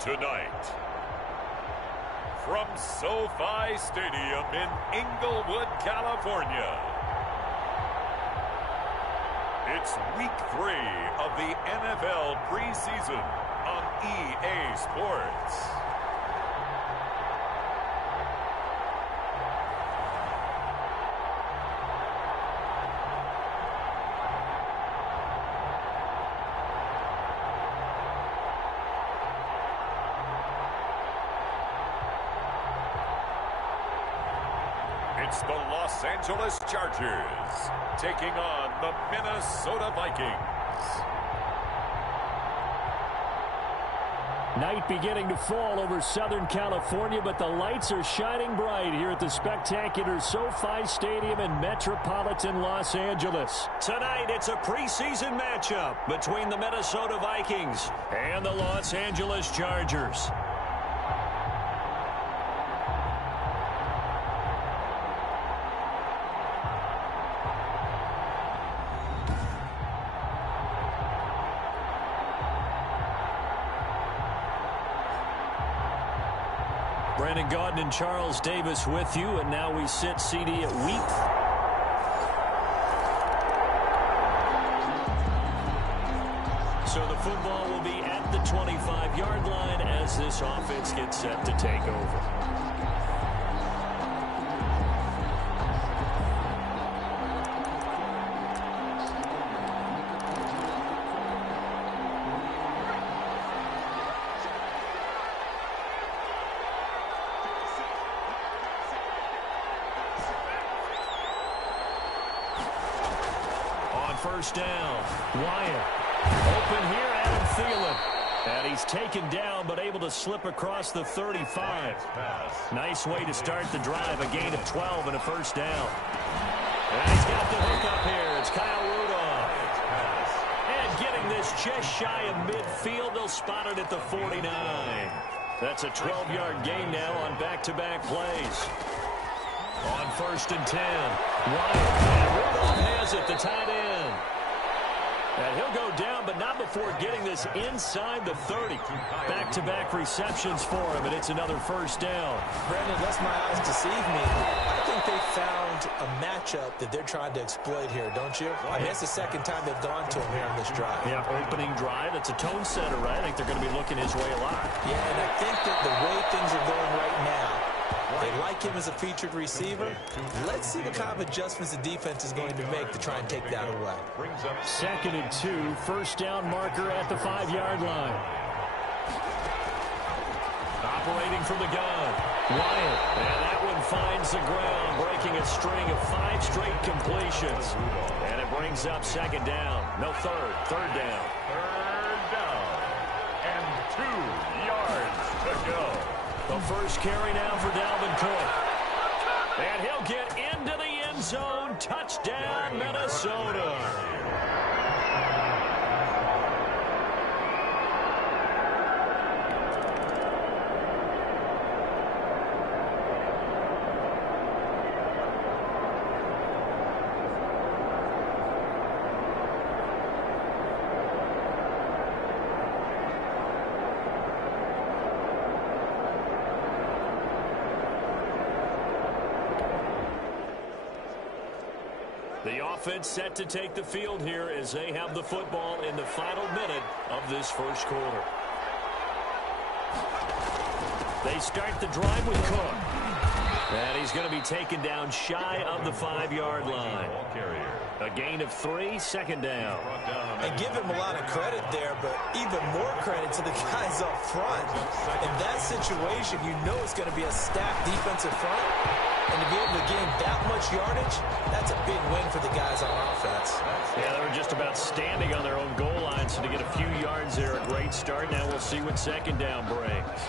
Tonight, from SoFi Stadium in Inglewood, California, it's Week 3 of the NFL preseason on EA Sports. It's the Los Angeles Chargers taking on the Minnesota Vikings. Night beginning to fall over Southern California, but the lights are shining bright here at the spectacular SoFi Stadium in metropolitan Los Angeles. Tonight, it's a preseason matchup between the Minnesota Vikings and the Los Angeles Chargers. Brandon Gaudin and Charles Davis with you, and now we sit CD at week. So the football will be at the 25-yard line as this offense gets set to take over. First down. Wyatt. Open here, Adam Thielen. And he's taken down, but able to slip across the 35. Nice way to start the drive. A gain of 12 and a first down. And he's got the hook up here. It's Kyle Rudolph. And getting this just shy of midfield. They'll spot it at the 49. That's a 12-yard gain now on back-to-back plays. On first and 10. Wyatt. And Rudolph has it, the tight end. And he'll go down, but not before getting this inside the 30. Back-to-back receptions for him, and it's another first down. Brandon, lest my eyes deceive me, I think they found a matchup that they're trying to exploit here, don't you? I mean, that's the second time they've gone to him here on this drive. Yeah, opening drive. It's a tone setter, right? I think they're going to be looking his way a lot. Yeah, and I think that the way things are going right now, they like him as a featured receiver. Let's see what kind of adjustments the defense is going to make to try and take that away. Second and 2, first down marker at the 5-yard line. Operating from the gun. Wyatt, and that one finds the ground, breaking a string of 5 straight completions. And it brings up second down. No, third down. Third down and 2 yards to go. The first carry now for Dalvin Cook. And he'll get into the end zone. Touchdown, Minnesota. The offense set to take the field here as they have the football in the final minute of this first quarter. They start the drive with Cook. And he's going to be taken down shy of the 5-yard line. A gain of 3, second down. And give him a lot of credit there, but even more credit to the guys up front. In that situation, you know it's going to be a stacked defensive front. And to be able to gain that much yardage, that's a big win for the guys on offense. Yeah, they were just about standing on their own goal line, so to get a few yards there, a great start. Now we'll see what second down brings.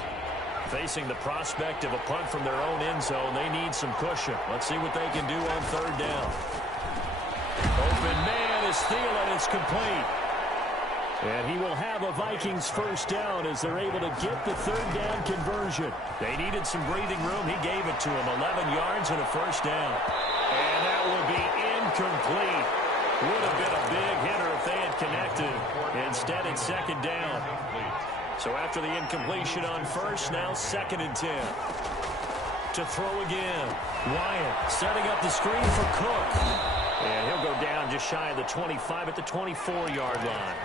Facing the prospect of a punt from their own end zone, they need some cushion. Let's see what they can do on third down. Open man is Thielen. It's complete. And he will have a Vikings first down as they're able to get the third down conversion. They needed some breathing room. He gave it to him. 11 yards and a first down. And that will be incomplete. Would have been a big hitter if they had connected. Instead, it's second down. So after the incompletion on first, now 2nd and 10. To throw again. Wyatt setting up the screen for Cook. And he'll go down just shy of the 25 at the 24-yard line.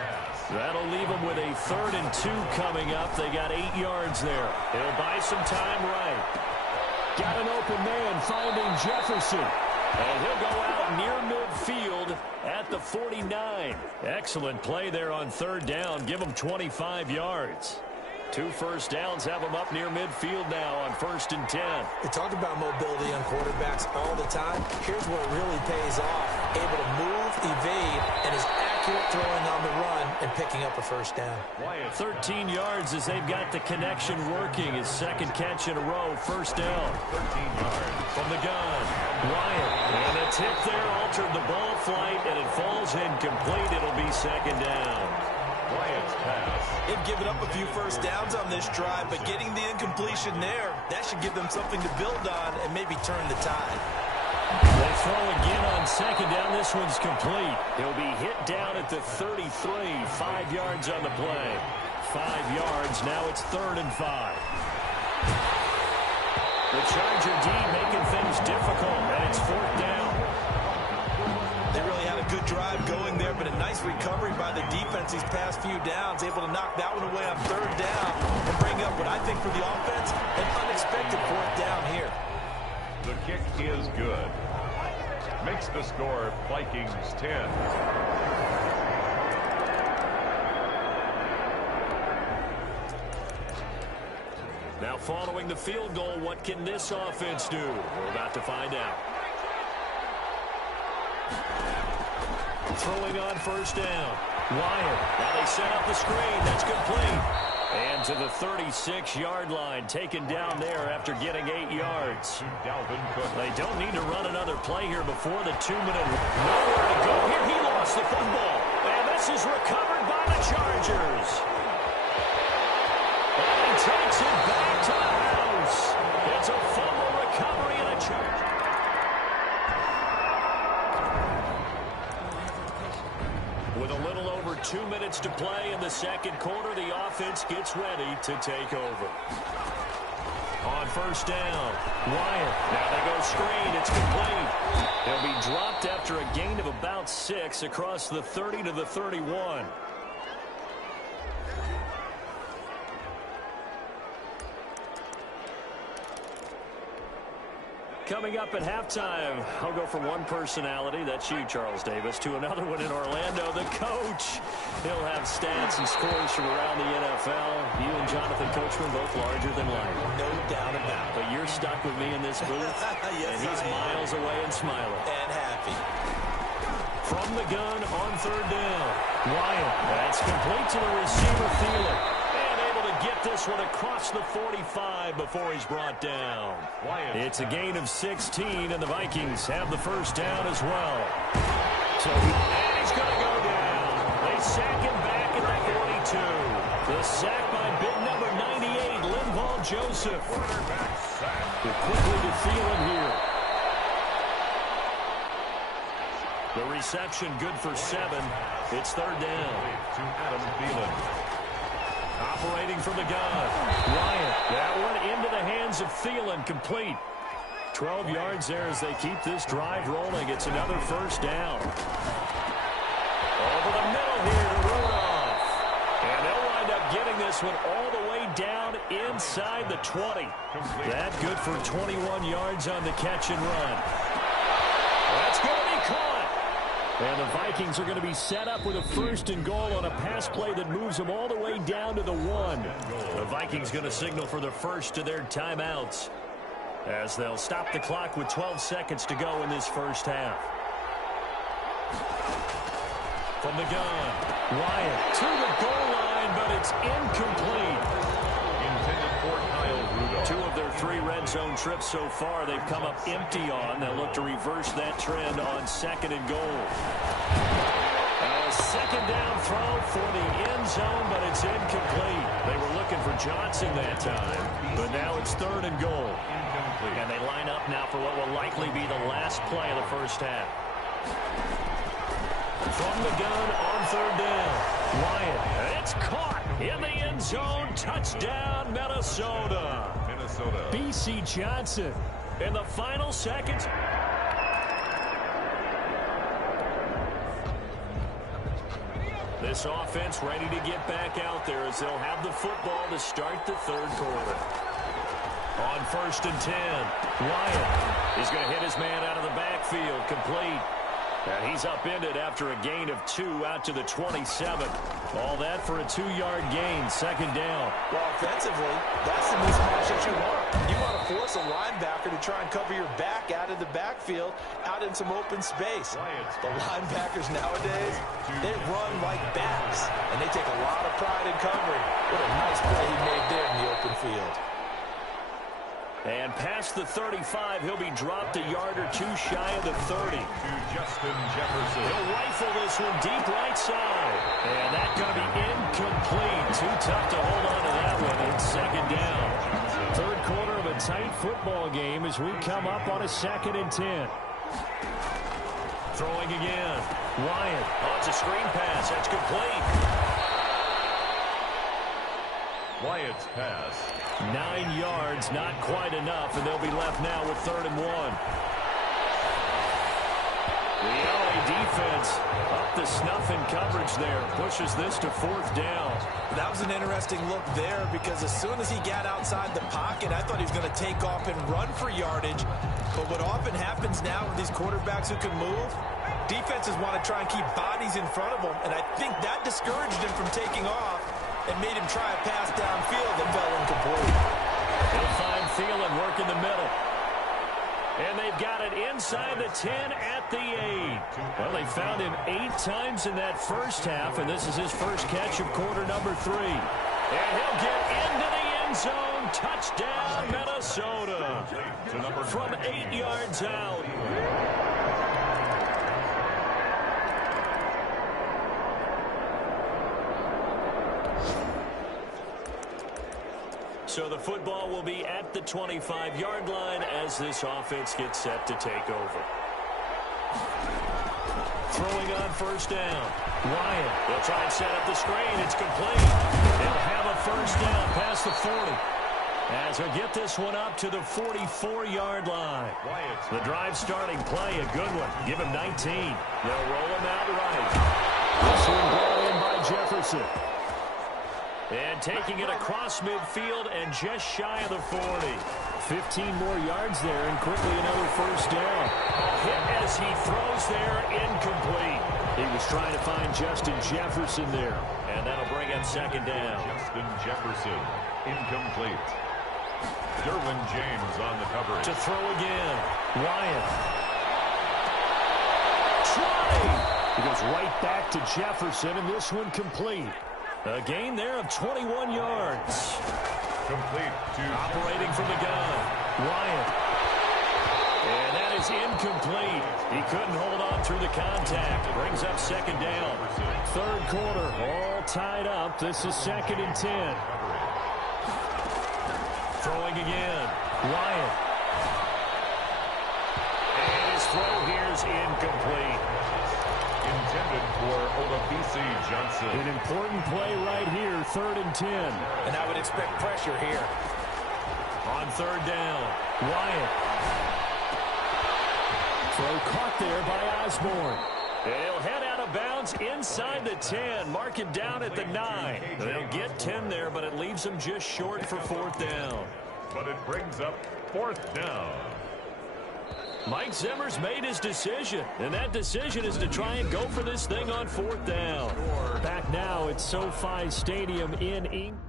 That'll leave him with a 3rd and 2 coming up. They got 8 yards there. He'll buy some time right. Got an open man finding Jefferson. And he'll go out near midfield at the 49. Excellent play there on 3rd down. Give him 25 yards. 2 first downs have him up near midfield now on 1st and 10. We talk about mobility on quarterbacks all the time. Here's where it really pays off. Able to move, evade, and is accurate throwing on the run and picking up a 1st down. 13 yards as they've got the connection working. His 2nd catch in a row, 1st down. 13 yards. From the gun, Wyatt. And a tip there altered the ball flight, and it falls incomplete. It'll be 2nd down. Wyatt's pass. They've given up a few 1st downs on this drive, but getting the incompletion there, that should give them something to build on and maybe turn the tide. They throw again on 2nd down. This one's complete. He'll be hit down at the 33. 5 yards on the play. 5 yards. Now it's 3rd and 5. The Charger D making things difficult, and it's 4th down. They really had a good drive going there, but a nice recovery by the defense these past few downs, able to knock that one away on 3rd down and bring up what I think for the offense, an unexpected 4th down here. The kick is good. Makes the score Vikings 10. Now following the field goal, what can this offense do? We're about to find out. Throwing on 1st down. Wyatt. Now they set up the screen. That's complete. And to the 36-yard line, taken down there after getting 8 yards. Dalvin Cook. They don't need to run another play here before the 2-minute. Nowhere to go here. He lost the football. And this is recovered by the Chargers. And he takes it back to the house. It's a fumble recovery and a charge. With a little over 2 minutes to play in the 2nd quarter, the offense gets ready to take over. On 1st down, Wyatt. Now they go screen. It's complete. He'll be dropped after a gain of about 6 across the 30 to the 31. Coming up at halftime, I'll go from one personality, that's you, Charles Davis, to another one in Orlando, the coach. He'll have stats and scores from around the NFL. You and Jonathan Coachman both larger than life. No doubt about it. But you're stuck with me in this booth, Yes, and he's miles away and smiling. And happy. From the gun on 3rd down, Wyatt. That's complete to the receiver, Thielen. Get this one across the 45 before he's brought down. It's a gain of 16, and the Vikings have the 1st down as well. So and he's going to go down. They sack him back at the 42. The sack by big number 98, Linval Joseph. Quickly to Thielen here. The reception good for 7. It's 3rd down. To Adam Thielen. Operating from the gun. Wyatt. That one into the hands of Thielen. Complete. 12 yards there as they keep this drive rolling. It's another 1st down. Over the middle here to Rudolph. And they'll wind up getting this one all the way down inside the 20. That good for 21 yards on the catch and run. That's going to be caught. And the Vikings are going to be set up with a 1st and goal on a pass play that moves them all the way down to the 1. The Vikings going to signal for the first of their timeouts as they'll stop the clock with 12 seconds to go in this 1st half. From the gun, Wyatt to the goal line, but it's incomplete. Intended for Kyle Rudolph. 2 of their 3 red zone trips so far they've come up empty on. They'll look to reverse that trend on 2nd and goal. A 2nd down throw for the end zone, but it's incomplete. They were looking for Johnson that time, but now it's 3rd and goal. Incomplete. And they line up now for what will likely be the last play of the 1st half. From the gun on 3rd down, Wyatt. It's caught. In the end zone, touchdown, Minnesota. B.C. Johnson in the final seconds. This offense ready to get back out there as they'll have the football to start the third quarter. On 1st and 10, Wyatt is going to hit his man out of the backfield, complete. And he's upended after a gain of 2 out to the 27. All that for a 2-yard gain, second down. Well, offensively, that's the mismatch that you want. You want to force a linebacker to try and cover your back out of the backfield, out in some open space. The linebackers nowadays, they run like backs, and they take a lot of pride in covering. What a nice play he made there in the open field. And past the 35, he'll be dropped a yard or 2 shy of the 30. To Justin Jefferson. He'll rifle this one deep right side. And that's going to be incomplete. Too tough to hold on to that one. It's second down. Third quarter of a tight football game as we come up on a 2nd and 10. Throwing again. Wyatt. Oh, it's a screen pass. That's complete. Wyatt's pass. 9 yards, not quite enough, and they'll be left now with 3rd and 1. The LA defense up to snuff in coverage there. Pushes this to 4th down. That was an interesting look there because as soon as he got outside the pocket, I thought he was going to take off and run for yardage. But what often happens now with these quarterbacks who can move, defenses want to try and keep bodies in front of them, and I think that discouraged him from taking off and made him try a pass downfield that fell incomplete. He'll find Thielen working the middle. And they've got it inside the 10 at the 8. Well, they found him 8 times in that first half, and this is his first catch of quarter number 3. And he'll get into the end zone. Touchdown, Minnesota. From 8 yards out. So the football will be at the 25-yard line as this offense gets set to take over. Throwing on 1st down. Wyatt. They'll try and set up the screen. It's complete. They'll have a 1st down past the 40. As he'll get this one up to the 44-yard line. The drive starting play, a good one. Give him 19. They'll roll him out right. This one brought in by Jefferson. And taking it across midfield and just shy of the 40. 15 more yards there and quickly another 1st down. A hit as he throws there, incomplete. He was trying to find Justin Jefferson there. And that'll bring up 2nd down. Justin Jefferson, incomplete. Derwin James on the coverage. To throw again. Wyatt. Try! He goes right back to Jefferson, and this one complete. A gain there of 21 yards. Complete to operating from the gun. Wyatt. And that is incomplete. He couldn't hold on through the contact. Brings up 2nd down. 3rd quarter, all tied up. This is 2nd and 10. Throwing again. Wyatt. And his throw here is incomplete. Intended for Olabisi Johnson. An important play right here, 3rd and 10. And I would expect pressure here. On 3rd down, Wyatt. Throw caught there by Osborne. He'll head out of bounds inside the 10. Mark it down at the 9. They'll get 10 there, but it leaves them just short for 4th down. But it brings up 4th down. Mike Zimmer's made his decision, and that decision is to try and go for this thing on 4th down. Back now at SoFi Stadium in England.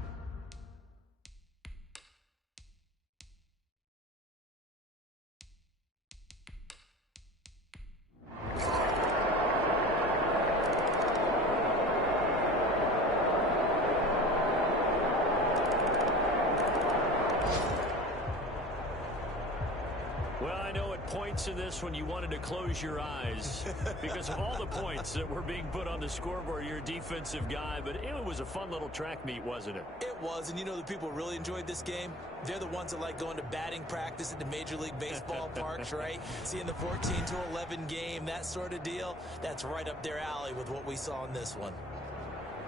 To this when you wanted to close your eyes because of all the points that were being put on the scoreboard. You're a defensive guy, but it was a fun little track meet, wasn't it? It was, and you know the people really enjoyed this game? They're the ones that like going to batting practice at the Major League Baseball parks, right? Seeing the 14-11 game, that sort of deal, that's right up their alley with what we saw in this one.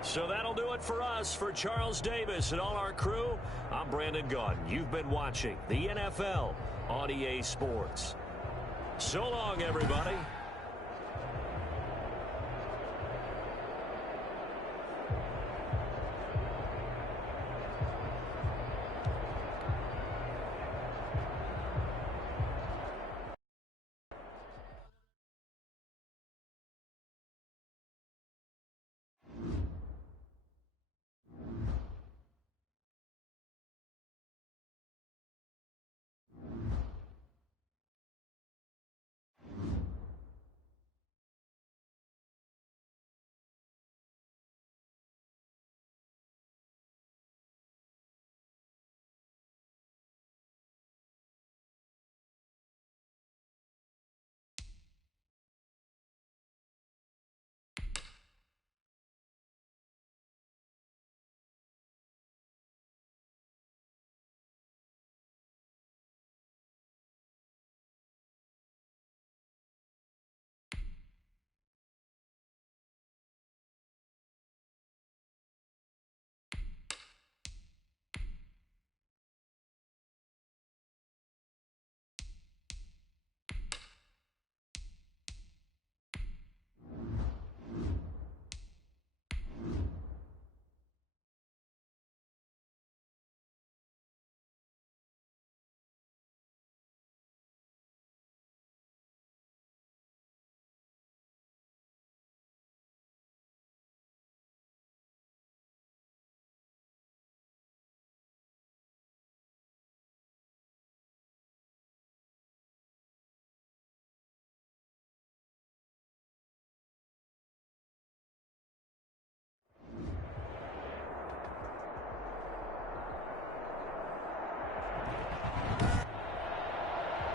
So that'll do it for us. For Charles Davis and all our crew, I'm Brandon Gaudin. You've been watching the NFL on EA Sports. So long, everybody.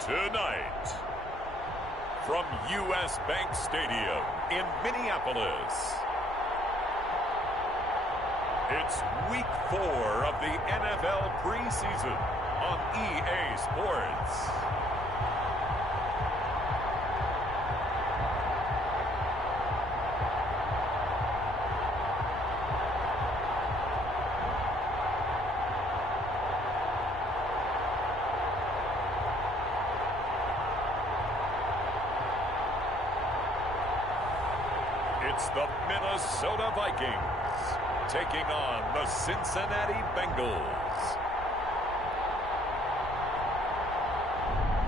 Tonight, from U.S. Bank Stadium in Minneapolis, it's Week 4 of the NFL preseason on EA Sports. It's the Minnesota Vikings taking on the Cincinnati Bengals.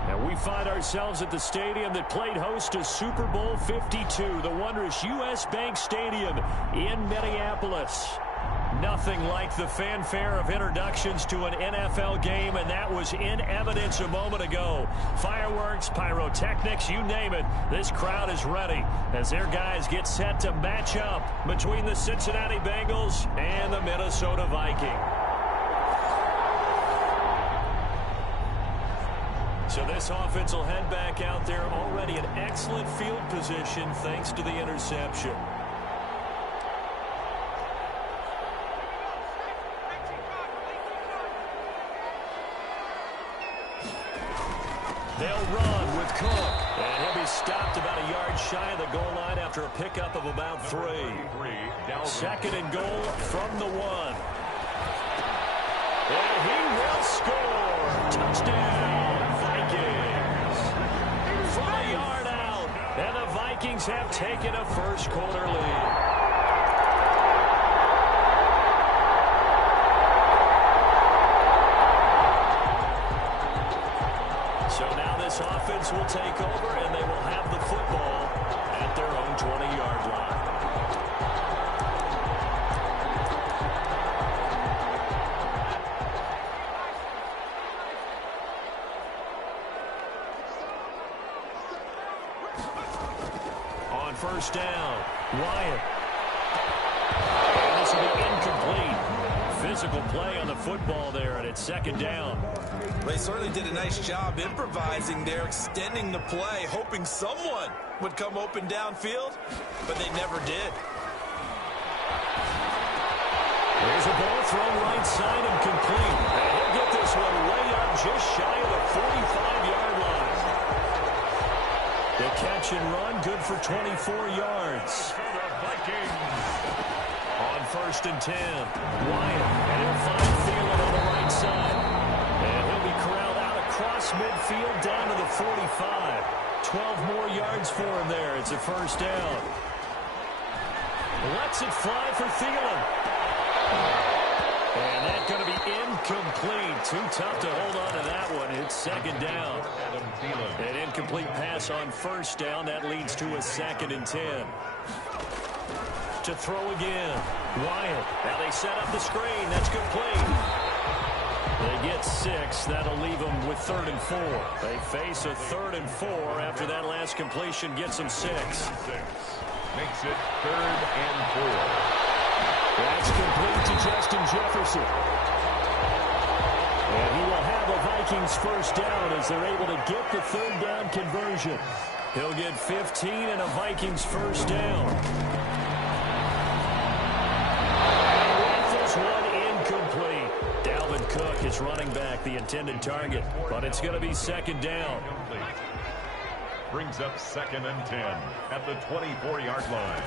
And we find ourselves at the stadium that played host to Super Bowl 52, the wondrous U.S. Bank Stadium in Minneapolis. Nothing like the fanfare of introductions to an NFL game, and that was in evidence a moment ago. Fireworks, pyrotechnics, you name it. This crowd is ready as their guys get set to match up between the Cincinnati Bengals and the Minnesota Vikings. So this offense will head back out there already in excellent field position thanks to the interception. They'll run with Cook, and he'll be stopped about a yard shy of the goal line after a pickup of about 3. Second and goal from the 1. And he will score. Touchdown, Vikings. From a yard out, and the Vikings have taken a first-quarter lead. So now this offense will take over, and they will have the football at their own 20-yard line. On first down, Wyatt. And this will be incomplete. Physical play on the football there, and it's second down. They certainly did a nice job improvising there, extending the play, hoping someone would come open downfield, but they never did. There's a ball thrown right side and complete. And he'll get this one way up just shy of the 45-yard line. The catch and run, good for 24 yards. On 1st and 10, Wyatt, and he'll find Thielen on the right side. And he'll be corralled out across midfield down to the 45. 12 more yards for him there. It's a first down. Lets it fly for Thielen. And that's going to be incomplete. Too tough to hold on to that one. It's second down. An incomplete pass on first down. That leads to a 2nd and 10. To throw again. Wyatt. Now they set up the screen. That's good play. They get 6. That'll leave them with 3rd and 4. They face a 3rd and 4 after that last completion gets them 6. Makes it 3rd and 4. That's complete to Justin Jefferson. And he will have a Vikings first down as they're able to get the 3rd down conversion. He'll get 15 and a Vikings first down. One incomplete. Dalvin Cook is running back, the intended target, but it's going to be 2nd down. Brings up 2nd and 10 at the 24-yard line.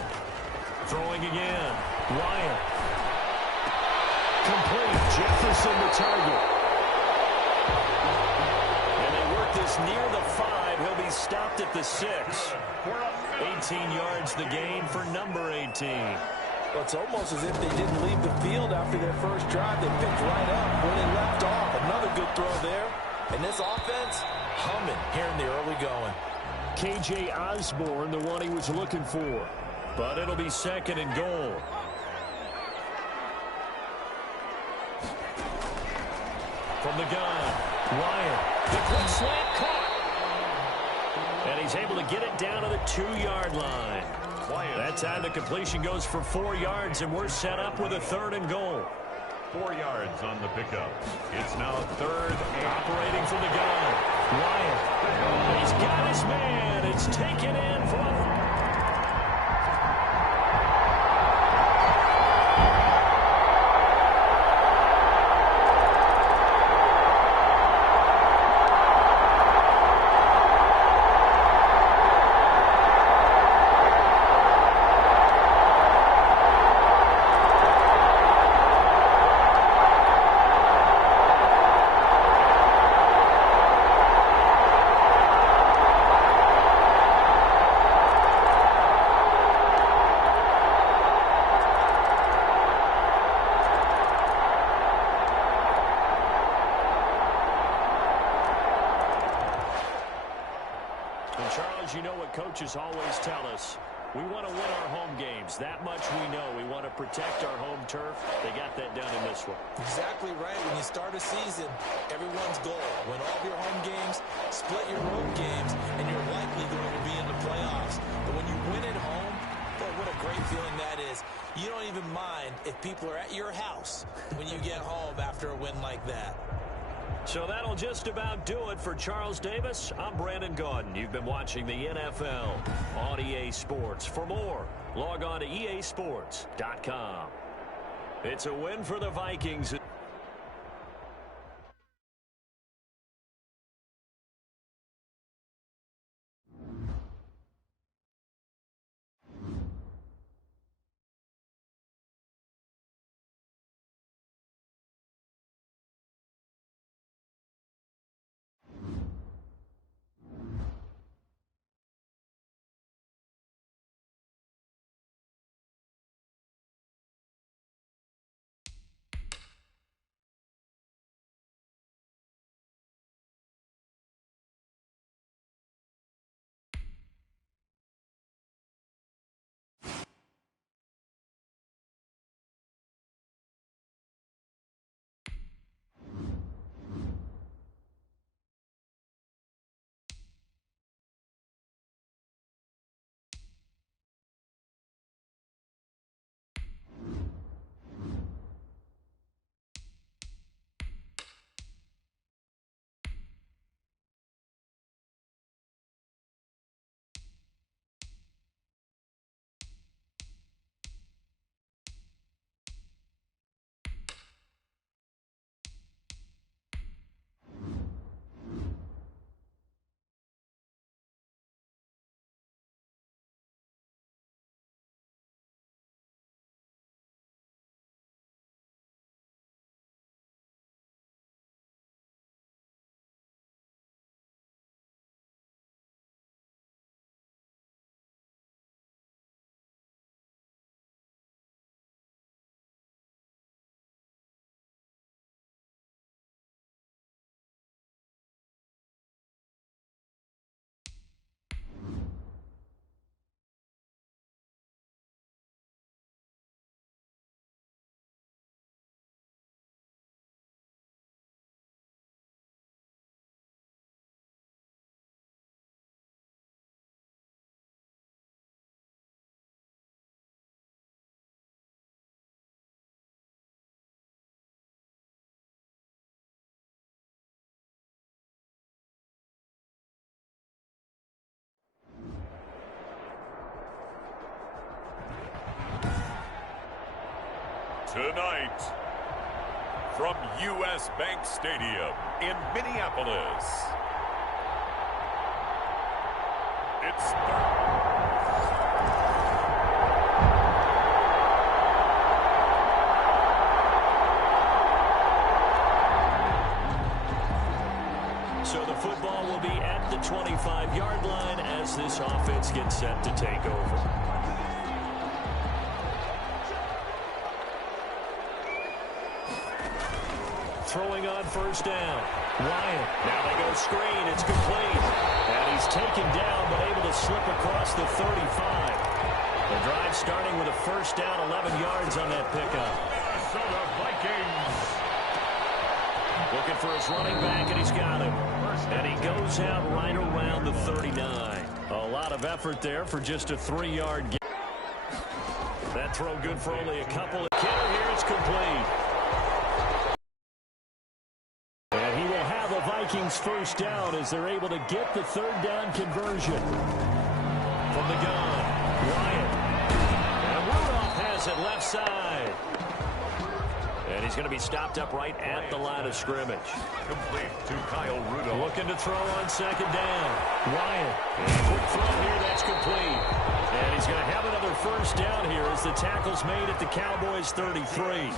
Throwing again. Wyatt. Complete. Jefferson the target. And they work this near the 5. He'll be stopped at the 6. 18 yards the gain for number 18. Well, it's almost as if they didn't leave the field after their first drive. They picked right up where they left off. Another good throw there. And this offense, humming here in the early going. KJ Osborne, the one he was looking for. But it'll be 2nd and goal. From the gun, Wyatt. The quick slant caught. And he's able to get it down to the 2-yard line. That time the completion goes for 4 yards, and we're set up with a 3rd and goal. 4 yards on the pickup. It's now 3rd and operating from the gun. Wyatt. He's got his man. It's taken in from... Charles, you know what coaches always tell us. We want to win our home games. That much we know. We want to protect our home turf. They got that done in this one. Exactly right. When you start a season, everyone's goal. Win all of your home games, split your road games, and you're likely going to be in the playoffs. But when you win at home, boy, what a great feeling that is. You don't even mind if people are at your house when you get home after a win like that. So that'll just about do it for Charles Davis. I'm Brandon Gaudin. You've been watching the NFL on EA Sports. For more, log on to easports.com. It's a win for the Vikings. Tonight, from U.S. Bank Stadium in Minneapolis, it's So the football will be at the 25-yard line as this offense gets set to take over. Throwing on first down. Wyatt. Now they go screen. It's complete. And he's taken down but able to slip across the 35. The drive starting with a first down, 11 yards on that pickup. Minnesota Vikings. Looking for his running back, and he's got him. And he goes out right around the 39. A lot of effort there for just a 3-yard gain. That throw good for only a couple. Kittle here, it's complete. And he will have a Vikings first down as they're able to get the third down conversion. From the gun, Wyatt. And Rudolph has it left side. And he's going to be stopped up right at the line of scrimmage. Complete to Kyle Rudolph. Looking to throw on second down. Wyatt. Quick throw here, that's complete. And he's going to have another first down here as the tackle's made at the Cowboys 33.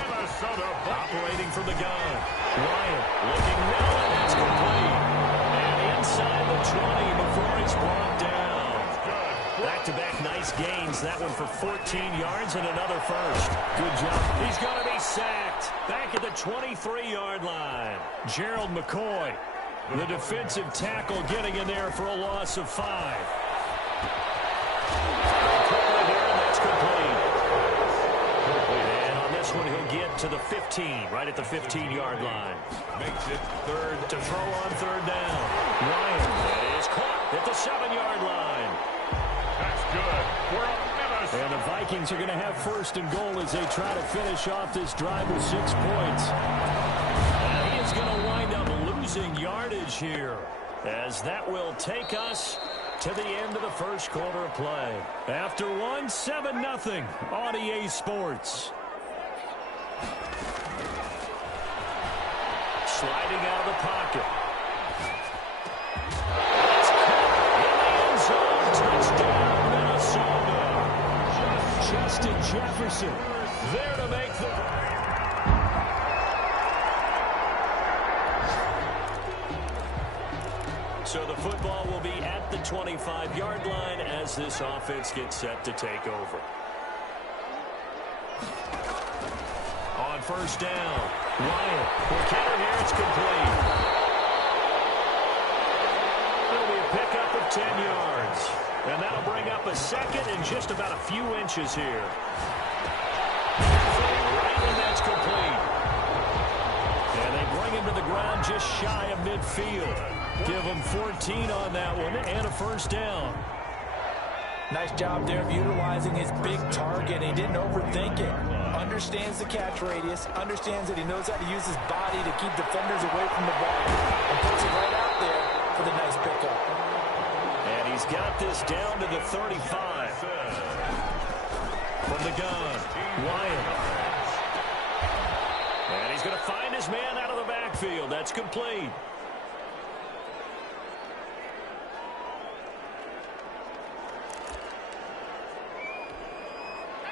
Minnesota Operating from the gun. Wyatt looking now, and that's complete. And inside the 20 before he's brought down. Back-to-back nice gains. That one for 14 yards and another first. Good job. He's going to be sacked. Back at the 23-yard line. Gerald McCoy, the defensive tackle, getting in there for a loss of 5. Quickly there, and that's complete. And on this one, he'll get to the 15, right at the 15-yard line. makes it third to throw on third down. Ryan, that is caught at the 7-yard line. That's good. We're up Minnesota. And the Vikings are going to have first and goal as they try to finish off this drive with 6 points. And he is going to wind up losing yardage here, as that will take us to the end of the first quarter of play. After one, 7-0 on EA Sports. Sliding out of the pocket. It's caught in the end zone. Touchdown, Minnesota. Justin Jefferson there to make the... So the football will be at the 25-yard line as this offense gets set to take over. On first down, Wyatt will counter here. It's complete. There'll be a pickup of 10 yards. And that'll bring up a second and just about a few inches here. Right, and that's complete. And they bring him to the ground just shy of midfield. Give him 14 on that one and a first down. Nice job there of utilizing his big target. He didn't overthink it. Understands the catch radius. Understands that he knows how to use his body to keep defenders away from the ball. And puts it right out there for the nice pickup. And he's got this down to the 35. From the gun, Wyatt. And he's going to find his man out of the backfield. That's complete.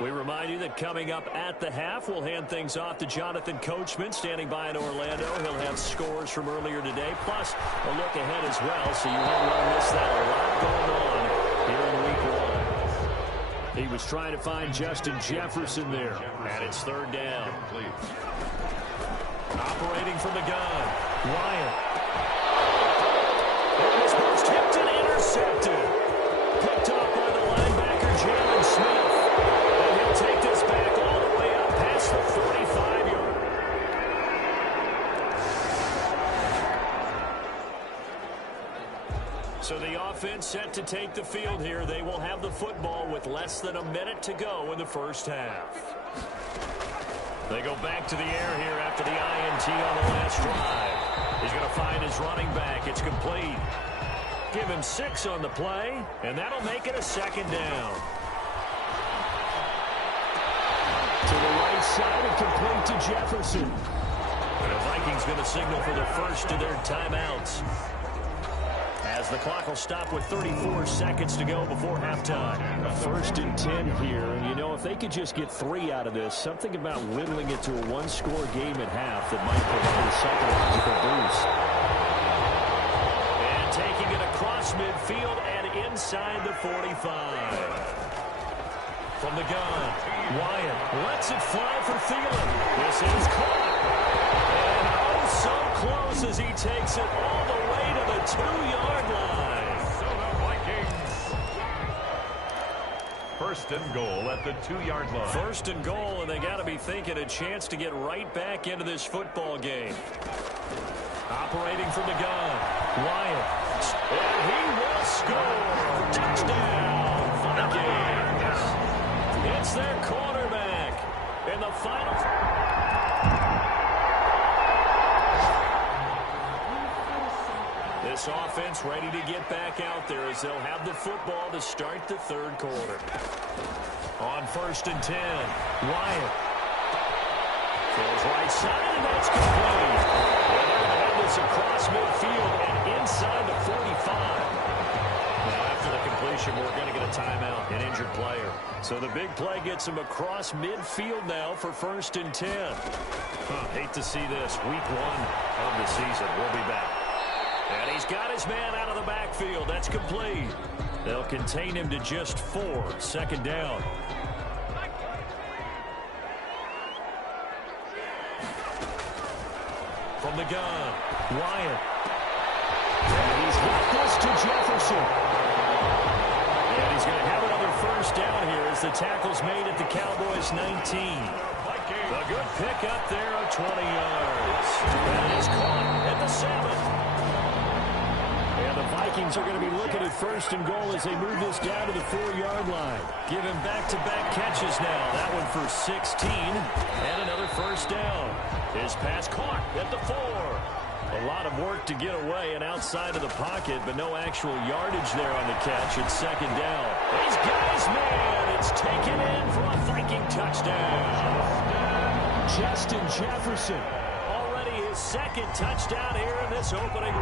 We remind you that coming up at the half, we'll hand things off to Jonathan Coachman, standing by in Orlando. He'll have scores from earlier today, plus a look ahead as well, so you won't want to miss that. A lot going on here in Week 1. He was trying to find Justin Jefferson there, and it's third down. Operating from the gun, Wyatt. And this one's tipped and intercepted. Picked off by the linebacker, Jalen Smith. Take this back all the way up past the 45-yard. So the offense set to take the field here. They will have the football with less than a minute to go in the first half. They go back to the air here after the INT on the last drive. He's going to find his running back. It's complete. Give him 6 on the play, and that'll make it a second down. To the right right side and complete to Jefferson. And the Vikings going to signal for the first of their timeouts, as the clock will stop with 34 seconds to go before halftime. 1st and 10 here. And, you know, if they could just get 3 out of this, something about whittling it to a one-score game at half that might provide a psychological boost. And taking it across midfield and inside the 45. From the gun, Wyatt lets it fly for Thielen. This is caught. And oh, so close as he takes it all the way to the 2-yard line. Minnesota Vikings. 1st and goal at the 2-yard line. 1st and goal, and they got to be thinking a chance to get right back into this football game. Operating from the gun, Wyatt. And he will score. Touchdown, Vikings. It's their quarterback in the final. This offense ready to get back out there as they'll have the football to start the 3rd quarter. On 1st and 10, Wyatt throws right side, and that's complete. And they're going to have this across midfield and inside the 45. Now, after the completion, we're going to get a timeout, an injured player. So the big play gets him across midfield now for 1st and 10. Hate to see this. Week 1 of the season. We'll be back. And he's got his man out of the backfield. That's complete. They'll contain him to just 4. 2nd down. From the gun, Wyatt. And he's got this to Jefferson. And he's going to have another 1st down here as the tackle's made at the Cowboys' 19. A good pickup there of 20 yards. And he's caught at the 7. And the Vikings are going to be looking at 1st and goal as they move this down to the 4-yard line. Give him back-to-back catches now. That one for 16. And another 1st down. His pass caught at the 4. A lot of work to get away and outside of the pocket, but no actual yardage there on the catch. It's 2nd down. He's got his man. It's taken in for a Viking touchdown. Justin Jefferson. Already his 2nd touchdown here in this opening.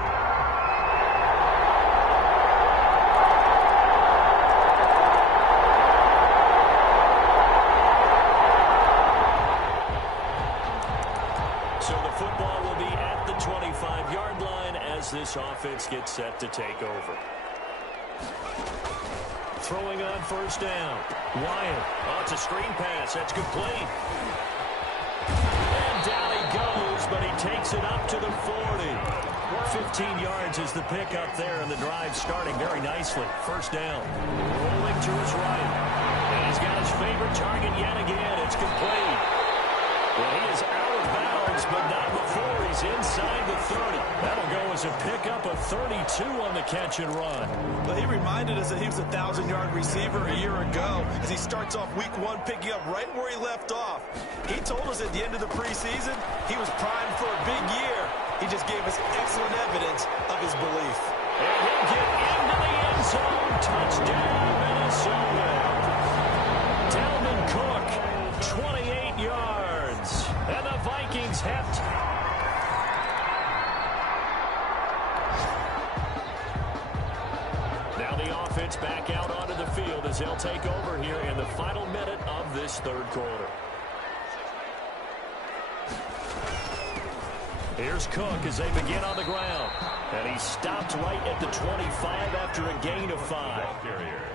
This offense gets set to take over. Throwing on 1st down. Wyatt. Oh, it's a screen pass. That's complete. And down he goes, but he takes it up to the 40. 15 yards is the pickup there, and the drive starting very nicely. 1st down. Rolling to his right. And he's got his favorite target yet again. It's complete. Well, he is out of bounds, but not before he's inside the 30. That'll go as a pickup of 32 on the catch and run. Well, he reminded us that he was a 1,000-yard receiver a year ago as he starts off week 1 picking up right where he left off. He told us at the end of the preseason he was primed for a big year. He just gave us excellent evidence of his belief. And he'll get into the end zone. Touchdown, Minnesota. Dalvin Cook, 28 yards. And the Vikings have... Now the offense back out onto the field as they'll take over here in the final minute of this 3rd quarter. Here's Cook as they begin on the ground. And he stopped right at the 25 after a gain of 5.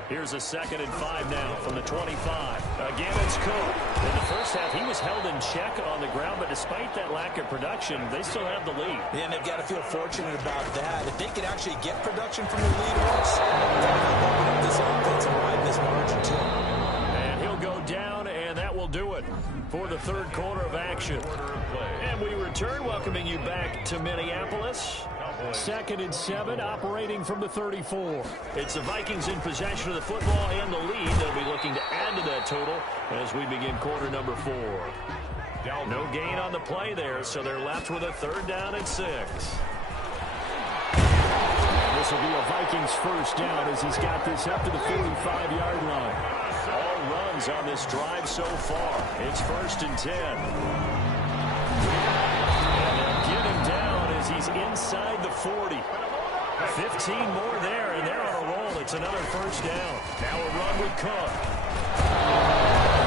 Here's a 2nd and 5 now from the 25. Again, it's Cook. In the first half, he was held in check on the ground, but despite that lack of production, they still have the lead. Yeah, and they've got to feel fortunate about that. If they can actually get production from the lead once, that'll open up this offense and widen this margin too. And he'll go down, and that will do it for the 3rd quarter of action. And we return, welcoming you back to Minneapolis. 2nd and 7, operating from the 34. It's the Vikings in possession of the football and the lead. They'll be looking to add to that total as we begin quarter number 4. No gain on the play there, so they're left with a 3rd down and 6. This will be a Vikings 1st down as he's got this up to the 45-yard line. All runs Vikings on this drive so far. It's 1st and 10. And they'll get him down as he's inside the 40. 15 more there, and they're on a roll. It's another 1st down. Now a run with Cook.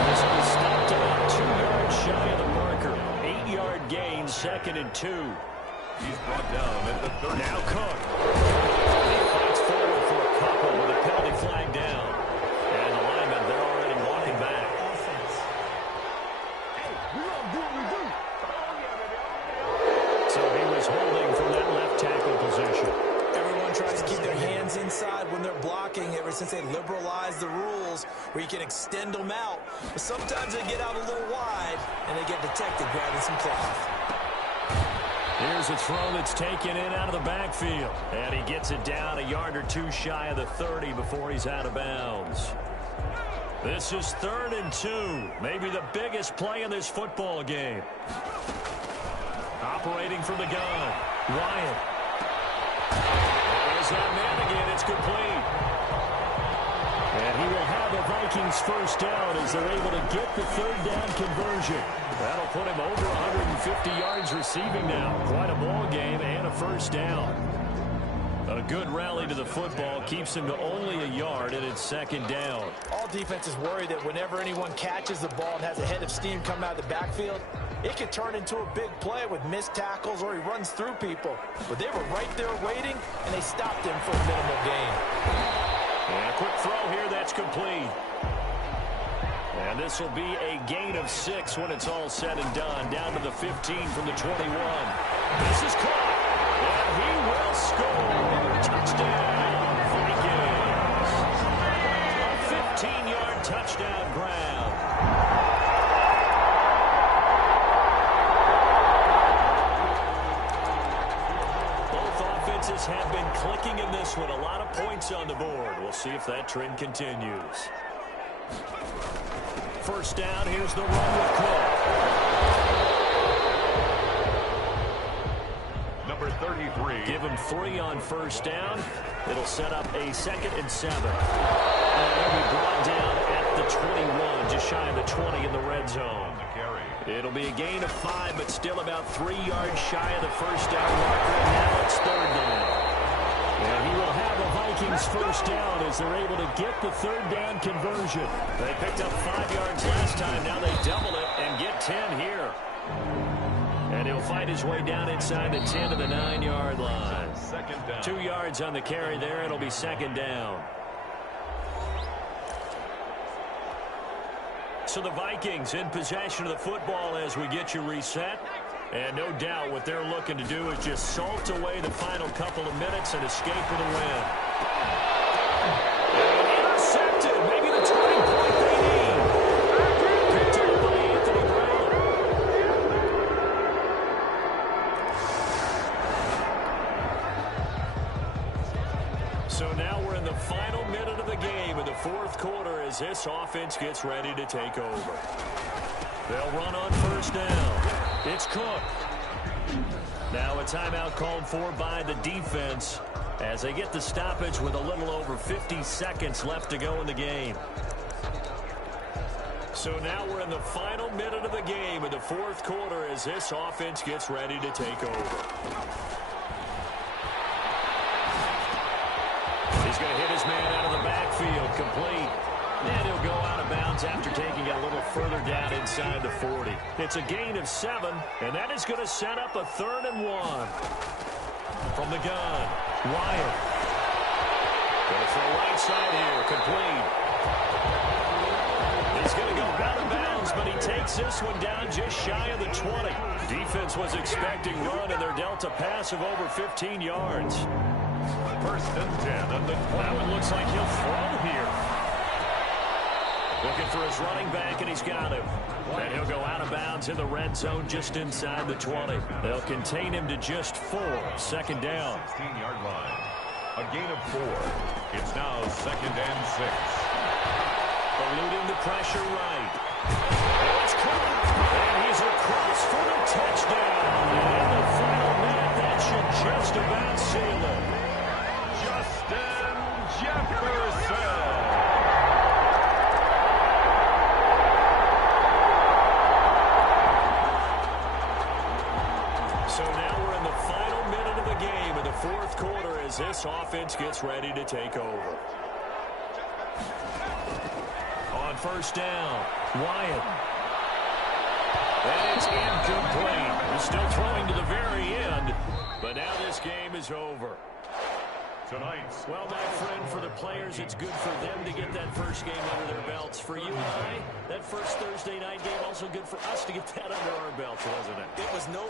This will be stopped about 2 yards shy of the marker. 8-yard gain, 2nd and 2. He's brought down at the 30. Now Cook. He fights forward for a couple with a penalty flag down. And the linemen, they're already walking back. So he was holding from that left tackle position. Everyone tries to keep their hands inside when they're blocking ever since they liberalized the rules where you can extend them out. But sometimes they get out a little wide and they get detected grabbing some cloth. Here's a throw that's taken in out of the backfield. And he gets it down a yard or 2 shy of the 30 before he's out of bounds. This is 3rd and 2. Maybe the biggest play in this football game. Operating from the gun. Wyatt. There's that man again. It's complete. And he will have a Vikings 1st down as they're able to get the 3rd down conversion. That'll put him over 150 yards receiving now. Quite a ball game and a 1st down. A good rally to the football keeps him to only a yard, and it's 2nd down. All defenses worry that whenever anyone catches the ball and has a head of steam coming out of the backfield, it could turn into a big play with missed tackles or he runs through people. But they were right there waiting, and they stopped him for a minimal gain. And a quick throw here that's complete. And this will be a gain of 6 when it's all said and done. Down to the 15 from the 21. This is caught. And he will score. Touchdown, Vikings. A 15-yard touchdown grab. Both offenses have been clicking in this one. A lot of points on the board. We'll see if that trend continues. 1st down, here's the run with Cook. Number 33. Give him 3 on 1st down. It'll set up a 2nd and 7. And he'll be brought down at the 21, just shy of the 20 in the red zone. It'll be a gain of 5, but still about 3 yards shy of the 1st down marker, and now it's 3rd down. And he will have a Vikings 1st down as they're able to get the 3rd down conversion. They picked up 5 yards last time. Now they double it and get 10 here. And he'll fight his way down inside the 10 to the 9-yard line. 2nd down. 2 yards on the carry there. It'll be 2nd down. So the Vikings in possession of the football as we get you reset. And no doubt what they're looking to do is just salt away the final couple of minutes and escape with a win. And intercepted. Maybe the turning point they need. Picked up by Anthony Brown. So now we're in the final minute of the game in the 4th quarter as this offense gets ready to take over. They'll run on 1st down. It's Cook. Now a timeout called for by the defense as they get the stoppage with a little over 50 seconds left to go in the game. So now we're in the final minute of the game in the 4th quarter as this offense gets ready to take over. He's going to hit his man out of the backfield, complete. And he'll go out of bounds after taking it a little further down inside the 40. It's a gain of 7, and that is going to set up a 3rd and 1. From the gun, Wyatt. Going to throw right side here, complete. He's going to go out of bounds, but he takes this one down just shy of the 20. Defense was expecting run, and they're dealt a pass of over 15 yards. 1st and 10 at the 20. Now it looks like he'll throw here. Looking for his running back, and he's got him. And he'll go out of bounds in the red zone just inside the 20. They'll contain him to just 4. 2nd down. 16-yard line. A gain of 4. It's now 2nd and 6. Eluding the pressure right. And it's caught. And he's across for the touchdown. And in the final minute, that should just about seal it. Justin Jefferson. offense gets ready to take over. On first down, Wyatt. And it's incomplete. He's still throwing to the very end, but now this game is over. Tonight's Well, my friend, for the players, it's good for them to get that first game under their belts. For you and I, that first Thursday night game, also good for us to get that under our belts, wasn't it? It was no...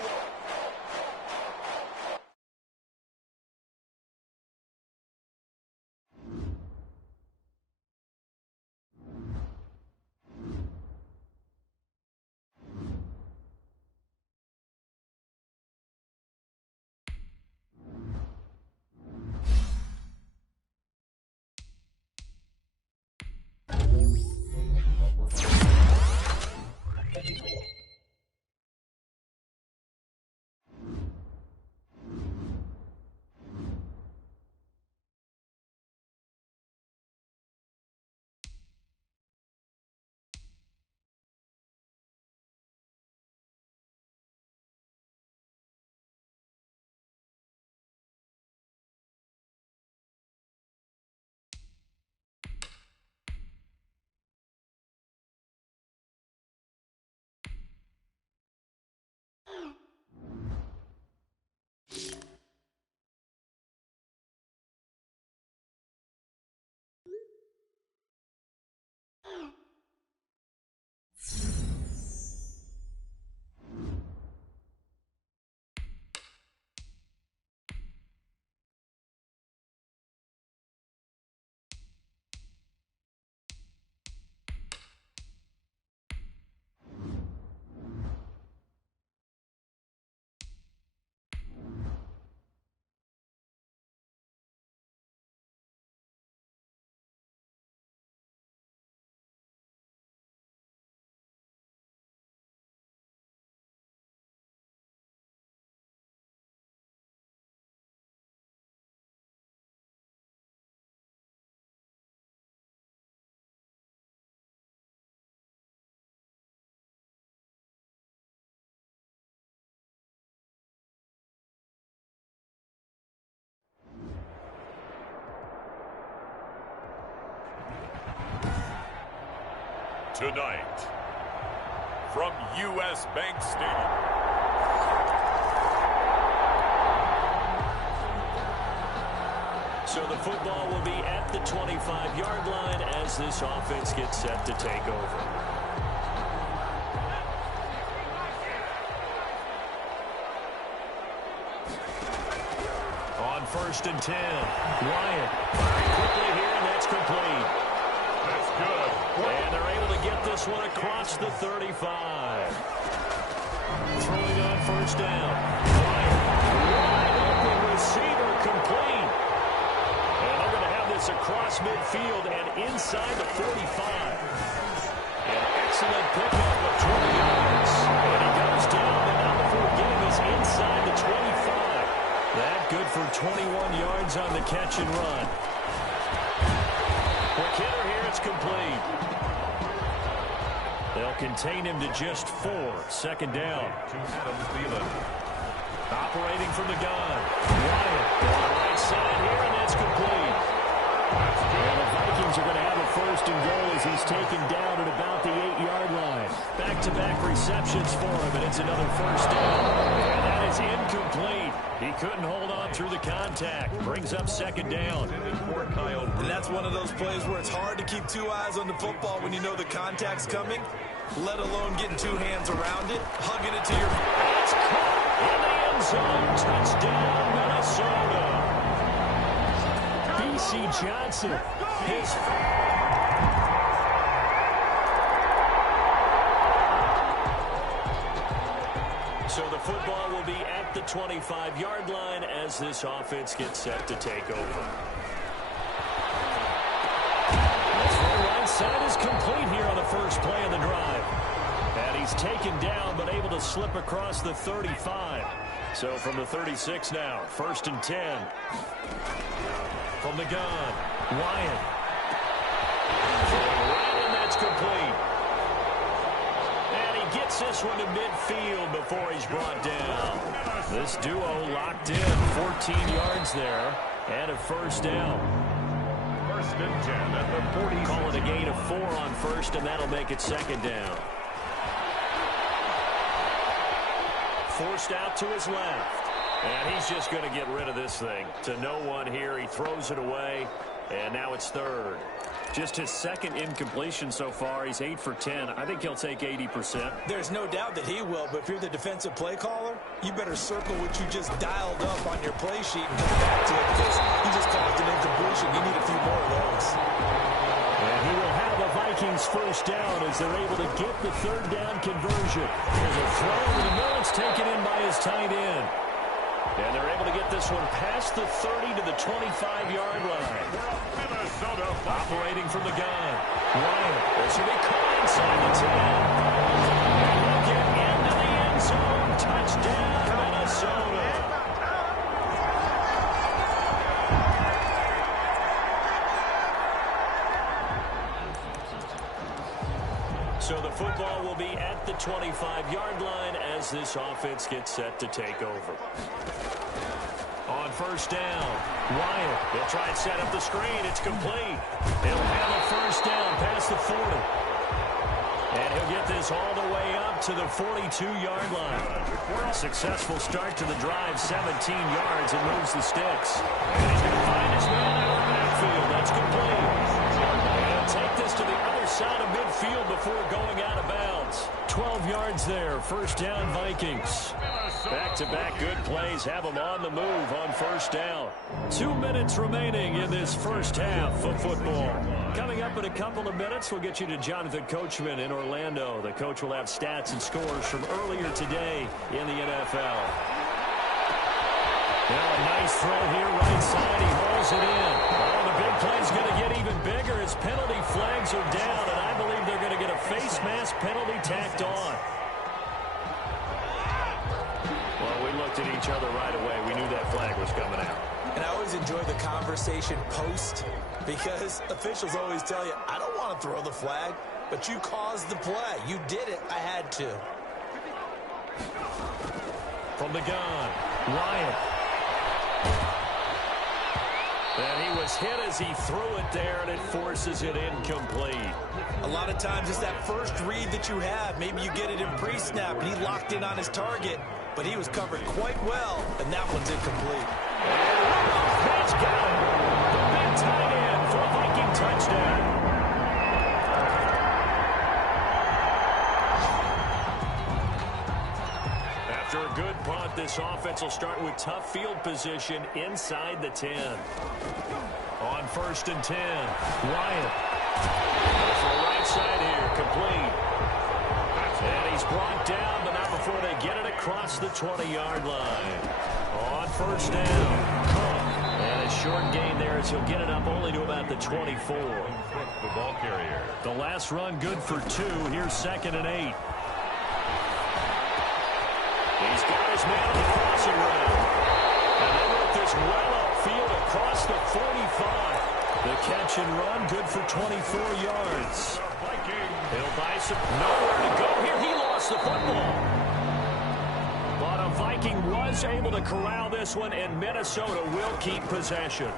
Tonight, from U.S. Bank Stadium. So the football will be at the 25-yard line as this offense gets set to take over. On first and 10, Wyatt firing quickly here, and that's complete. That's good. And they're able to get this one across the 35. Throwing on first down. Wide open receiver complete. And they're going to have this across midfield and inside the 45. An excellent pickup of 20 yards. And he goes down, and now the full game is inside the 25. That good for 21 yards on the catch and run. Quick hitter here, it's complete. They'll contain him to just 4. Second down. To Adam Thielen. Operating from the gun. Wyatt on the right side here, and that's complete. And the Vikings are going to have a first and goal as he's taken down at about the 8-yard line. Back-to-back receptions for him, and it's another first down. And that is incomplete. He couldn't hold on through the contact. Brings up second down. And that's one of those plays where it's hard to keep two eyes on the football when you know the contact's coming, let alone getting two hands around it, hugging it to your... It's caught in the end zone. Touchdown, Minnesota. B.C. Johnson. His... So the football will be at the 25-yard line as this offense gets set to take over. The right side is complete here on the first play of the drive. And he's taken down but able to slip across the 35. So from the 36 now, first and 10. From the gun, Wyatt. Right, and that's complete. And he gets this one to midfield before he's brought down. This duo locked in, 14 yards there. And a first down. First and 10 at the 40. Call it a gain of 4 on first, and that'll make it second down. Forced out to his left. And he's just going to get rid of this thing. To no one here. He throws it away. And now it's third. Just his second incompletion so far. He's 8 for 10. I think he'll take 80%. There's no doubt that he will, but if you're the defensive play caller, you better circle what you just dialed up on your play sheet and come back to it because you just caused an incompletion. You need a few more of those. And he will have the Vikings first down as they're able to get the third down conversion. There's a throw over the middle. It's taken in by his tight end. And they're able to get this one past the 30 to the 25-yard line. Minnesota operating from the gun. Ryan, this will be caught inside the 10. And he'll get into the end zone. Touchdown, Minnesota. So the football will be at the 25-yard line as this offense gets set to take over. On first down, Wyatt. He'll try and set up the screen. It's complete. He'll handle first down past the 40. And he'll get this all the way up to the 42-yard line. Successful start to the drive, 17 yards, and moves the sticks. And he's going to find his man out of the backfield. That's complete. And he'll take this to the other side of midfield before going out of bounds. 12 yards there. First down, Vikings. Back-to-back good plays have them on the move on first down. 2 minutes remaining in this first half of football. Coming up in a couple of minutes, we'll get you to Jonathan Coachman in Orlando. The coach will have stats and scores from earlier today in the NFL. Now a nice throw here right side. He hauls it in. Oh, the big play's going to get even bigger as penalty flags are down, and I believe they're going to get a face mask penalty tacked on. Well, we looked at each other right away. We knew that flag was coming out. And I always enjoy the conversation post because officials always tell you, I don't want to throw the flag, but you caused the play. You did it. I had to. From the gun, Wyatt. And he was hit as he threw it there, and it forces it incomplete. A lot of times it's that first read that you have. Maybe you get it in pre-snap, and he locked in on his target, but he was covered quite well, and that one's incomplete. That's got it. The big tight end for a Viking touchdown. After a good punt, this offense will start with tough field position inside the 10. On first and 10, Wyatt. For the right side here, complete. And he's brought down, but not before they get it across the 20-yard line. On first down. And a short gain there as he'll get it up only to about the 24. The ball carrier. The last run good for 2. Here's second and 8. He's got his man on the crossing route. And they work this well upfield across the 45. The catch and run good for 24 yards. He'll buy some. Nowhere to go here. He lost the football. But a Viking was able to corral this one, and Minnesota will keep possession.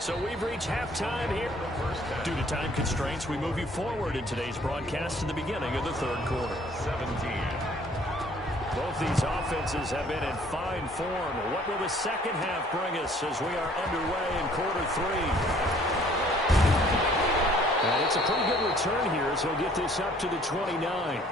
So we've reached halftime here. Due to time constraints, we move you forward in today's broadcast to the beginning of the third quarter. 17. Both these offenses have been in fine form. What will the second half bring us as we are underway in quarter 3? And it's a pretty good return here as he'll get this up to the 29.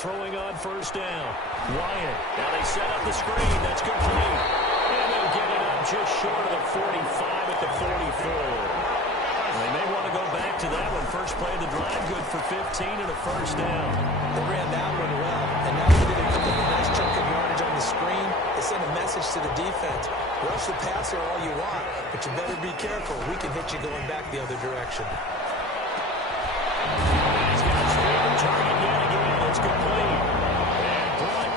Throwing on first down. Wyatt. Now they set up the screen. That's complete. And they'll get it up just short of the 45 at the 44. They may want to go back to that one. First play of the drive, good for 15 and a first down. They ran that one well, and now they're going to get a nice chunk of yardage on the screen. They send a message to the defense. Rush the passer all you want, but you better be careful. We can hit you going back the other direction. He's got a screen target yet again. It's complete. And brought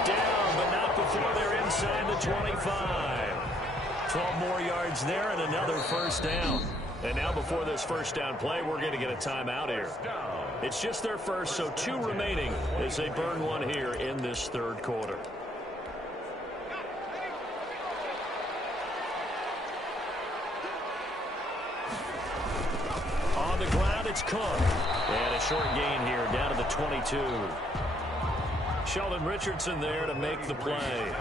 25. 12 more yards there and another first down. And now before this first down play, we're going to get a timeout here. It's just their first, so 2 remaining as they burn one here in this third quarter. On the ground, it's Cook. And a short gain here down to the 22. Sheldon Richardson there to make the play.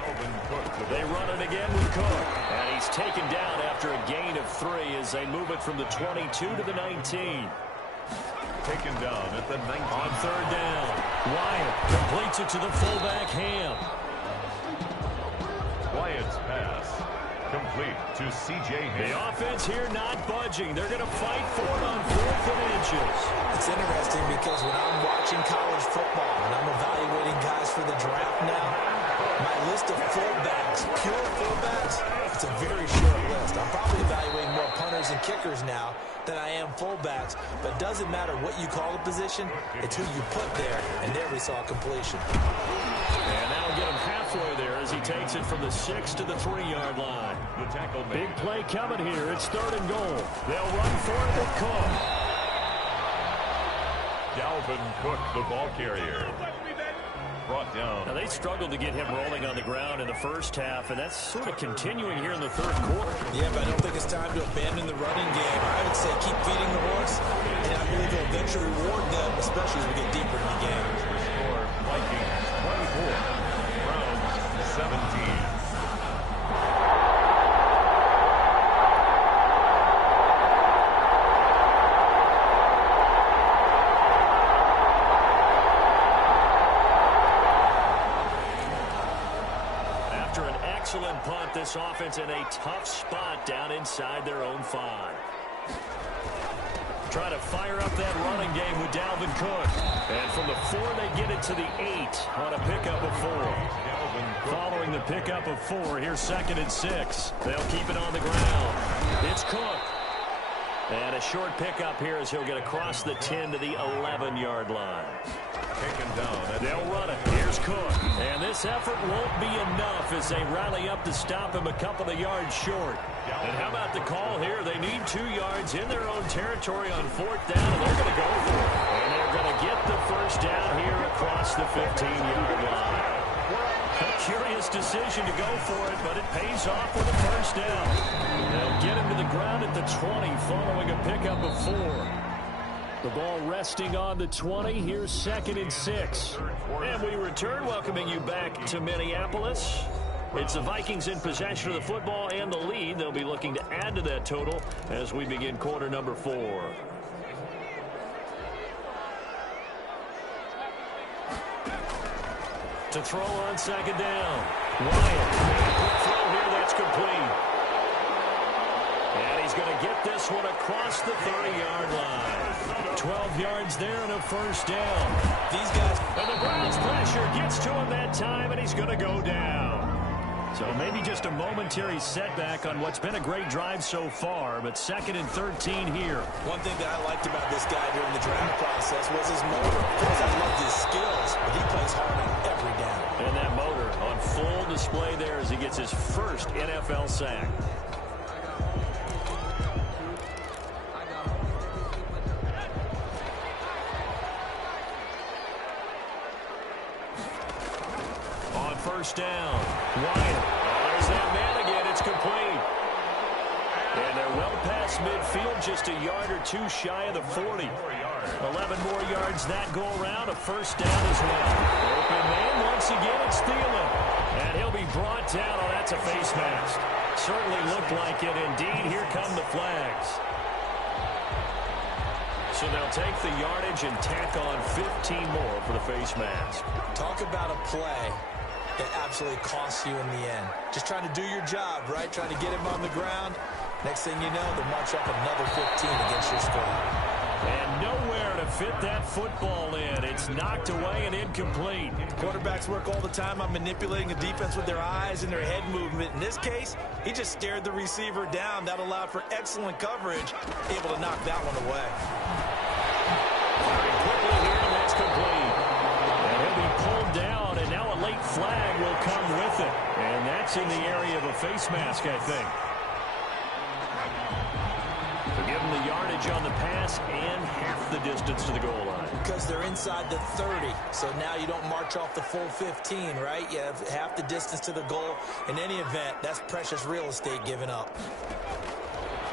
They run it again with Cook. And he's taken down after a gain of 3 as they move it from the 22 to the 19. Taken down at the 19. On third down, Wyatt completes it to the fullback, Ham. Wyatt's pass complete to C.J. Ham. The offense here not budging. They're going to fight for it on 4th and inches. It's interesting because when I'm watching college football and I'm evaluating guys for the draft now, my list of fullbacks, pure fullbacks, it's a very short list. I'm probably evaluating more punters and kickers now than I am fullbacks, but it doesn't matter what you call the position, it's who you put there, and there we saw completion. And that'll get him halfway there as he takes it from the 6 to the 3-yard line. The tackle Big play coming here. It's 3rd and goal. They'll run for it with Cook. Dalvin Cook, the ball carrier. Brought down. Now, they struggled to get him rolling on the ground in the first half, and that's sort of continuing here in the third quarter. Yeah, but I don't think it's time to abandon the running game. I would say keep feeding the horse, and I believe it'll eventually reward them, especially as we get deeper in the game. Score, Vikings 24, Browns 17. Excellent punt. This offense in a tough spot down inside their own 5. Trying to fire up that running game with Dalvin Cook. And from the 4, they get it to the 8 on a pickup of 4. Following the pickup of 4, here's 2nd and 6. They'll keep it on the ground. It's Cook. And a short pickup here as he'll get across the 10 to the 11-yard line. Taken down. They'll run it. Here's Cook. And this effort won't be enough as they rally up to stop him a couple of yards short. And how about the call here? They need 2 yards in their own territory on 4th down, and they're going to go for it. And they're going to get the first down here across the 15-yard line. A curious decision to go for it, but it pays off with a first down. They'll get him to the ground at the 20 following a pickup of 4. The ball resting on the 20. Here's 2nd and 6. And we return, welcoming you back to Minneapolis. It's the Vikings in possession of the football and the lead. They'll be looking to add to that total as we begin quarter number 4. To throw on 2nd down. Wyatt. Quick throw here. That's complete. And he's going to get this one across the 30-yard line. 12 yards there and a first down. These guys. And the Browns pressure gets to him that time, and he's going to go down. So maybe just a momentary setback on what's been a great drive so far, but 2nd and 13 here. One thing that I liked about this guy during the draft process was his motor. Of course, I loved his skills, but he plays hard on every down. And that motor on full display there as he gets his first NFL sack. First down. Wyatt. There's that man again. It's complete. And they're well past midfield, just a yard or 2 shy of the 40. 11 more yards that go around. A first down as well. Open man once again. It's Thielen. And he'll be brought down. Oh, that's a face mask. Certainly looked like it. Indeed, here come the flags. So they'll take the yardage and tack on 15 more for the face mask. Talk about a play that absolutely costs you in the end. Just trying to do your job, right? Trying to get him on the ground. Next thing you know, they'll march up another 15 against your squad. And nowhere to fit that football in. It's knocked away and incomplete. Quarterbacks work all the time on manipulating a defense with their eyes and their head movement. In this case, he just stared the receiver down. That allowed for excellent coverage, able to knock that one away. Very quickly here, and that's complete. And he'll be pulled down, and now a late flag will come with it. And that That's in the area of a face mask, I think. They'll give them the yardage on the pass and half the distance to the goal line. Because they're inside the 30, so now you don't march off the full 15, right? You have half the distance to the goal. In any event, that's precious real estate given up.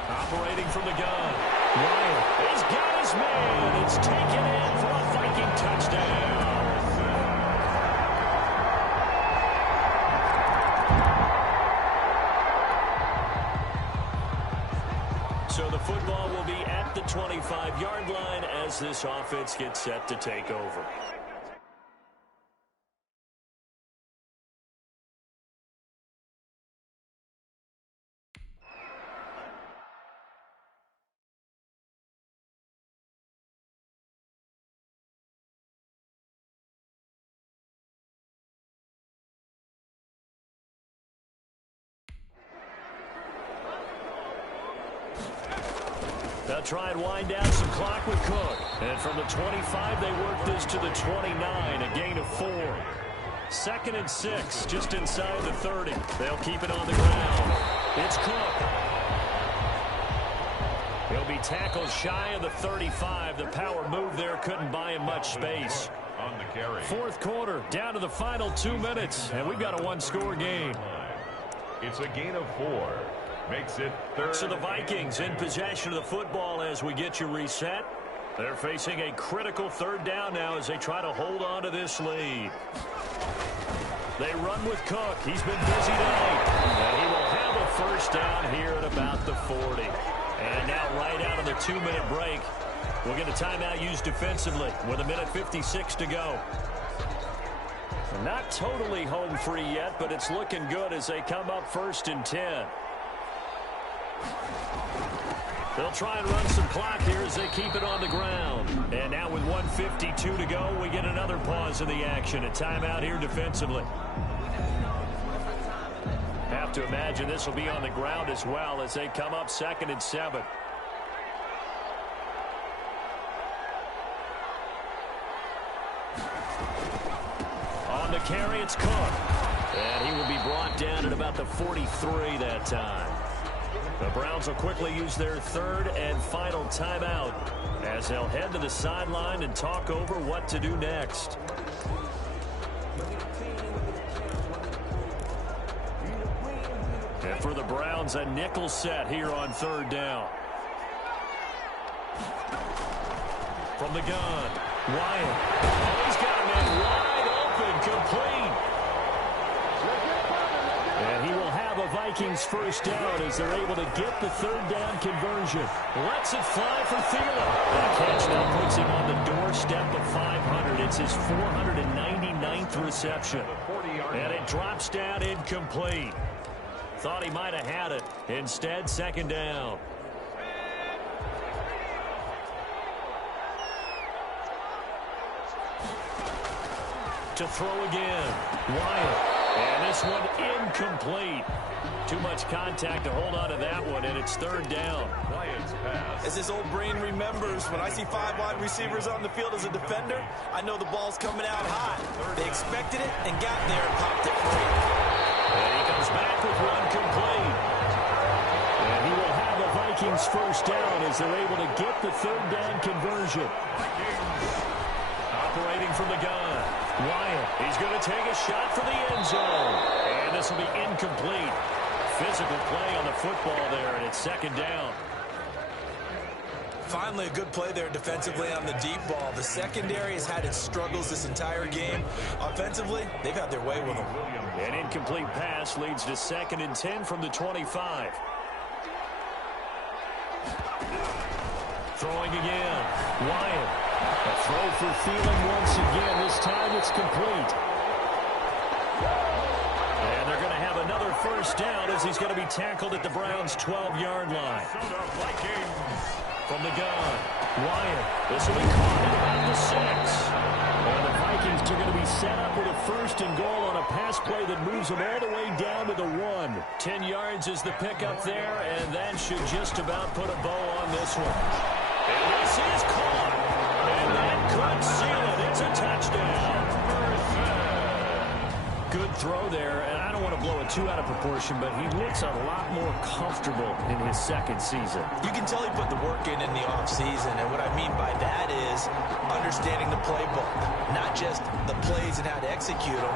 Operating from the gun. Ryan has got his man. It's taken in for a Viking touchdown. So the football will be at the 25-yard line as this offense gets set to take over. They'll try and wind down some clock with Cook. And from the 25, they work this to the 29, a gain of 4. 2nd and 6, just inside the 30. They'll keep it on the ground. It's Cook. He'll be tackled shy of the 35. The power move there couldn't buy him much space. On the carry. 4th quarter, down to the final 2 minutes, and we've got a one-score game. It's a gain of 4. Makes it 3rd. So the Vikings in possession of the football as we get you reset. They're facing a critical 3rd down now as they try to hold on to this lead. They run with Cook. He's been busy tonight. And he will have a 1st down here at about the 40. And now right out of the 2-minute break, we'll get a timeout used defensively with 1:56 to go. Not totally home free yet, but it's looking good as they come up 1st and 10. They'll try and run some clock here as they keep it on the ground. And now with 1:52 to go, we get another pause in the action. A timeout here defensively. Have to imagine this will be on the ground as well as they come up 2nd and 7. On the carry, it's Cook. And he will be brought down at about the 43 that time. The Browns will quickly use their 3rd and final timeout as they'll head to the sideline and talk over what to do next. And for the Browns, a nickel set here on 3rd down. From the gun, Wyatt. Oh, he's got a man wide open, complete. And he will have a Vikings 1st down as they're able to get the 3rd down conversion. Lets it fly for Thielen. That catch now puts him on the doorstep of 500. It's his 499th reception. And it drops down incomplete. Thought he might have had it. Instead, 2nd down. To throw again. Wyatt. And this one incomplete. Too much contact to hold on to that one, and it's 3rd down. As this old brain remembers, when I see 5 wide receivers on the field as a defender, I know the ball's coming out hot. They expected it and got there and popped it free. And he comes back with one complete. And he will have a Vikings 1st down as they're able to get the 3rd down conversion. Operating from the gun. Wyatt, he's going to take a shot for the end zone. And this will be incomplete. Physical play on the football there, and it's 2nd down. Finally, a good play there defensively on the deep ball. The secondary has had its struggles this entire game. Offensively, they've had their way with them. An incomplete pass leads to 2nd and 10 from the 25. Throwing again. Wyatt. A throw for Thielen once again. This time it's complete. And they're going to have another 1st down as he's going to be tackled at the Browns' 12-yard line. From the gun, Wyatt. This will be caught at about the 6. And the Vikings are going to be set up with a 1st and goal on a pass play that moves them all the way down to the 1. 10 yards is the pickup there, and that should just about put a bow on this one. And this is caught. And that could seal it. It's a touchdown. Good throw there, and I don't want to blow it too out of proportion, but he looks a lot more comfortable in his second season. You can tell he put the work in the offseason, and what I mean by that is understanding the playbook, not just the plays and how to execute them.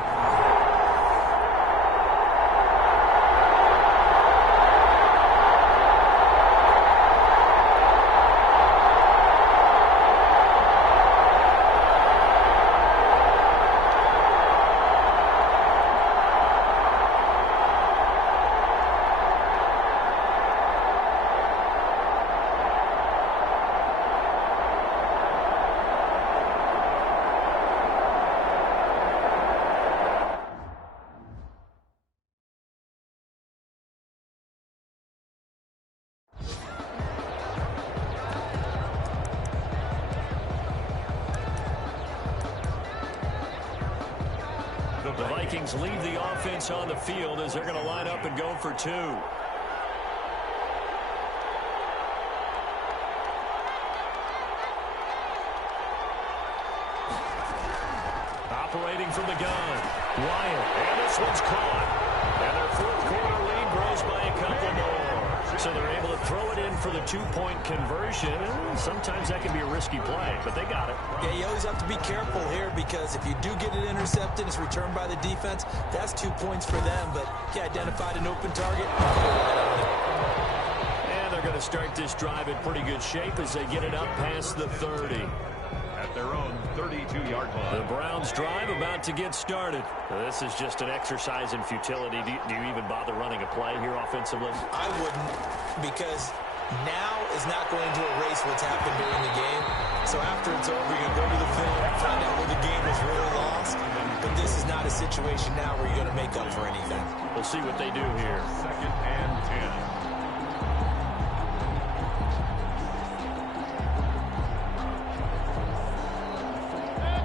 The Vikings leave the offense on the field as they're going to line up and go for two. Operating from the gun, Wyatt, and this one's caught. And their fourth quarter lead grows by a couple more. So they're able to throw it in for the two-point conversion. And sometimes that can be a risky play, but they got it. Yeah, you always have to be careful here because if you do get it intercepted, it's returned by the defense, that's 2 points for them. But he identified an open target. And they're going to start this drive in pretty good shape as they get it up past the 30. At their own 32-yard line. The Browns drive about to get started. This is just an exercise in futility. Do you even bother running a play here offensively? I wouldn't, because now is not going to erase what's happened during the game. So after it's over, you're going to go to the film, find out where the game was really lost. But this is not a situation now where you're going to make up for anything. We'll see what they do here. 2nd and 10.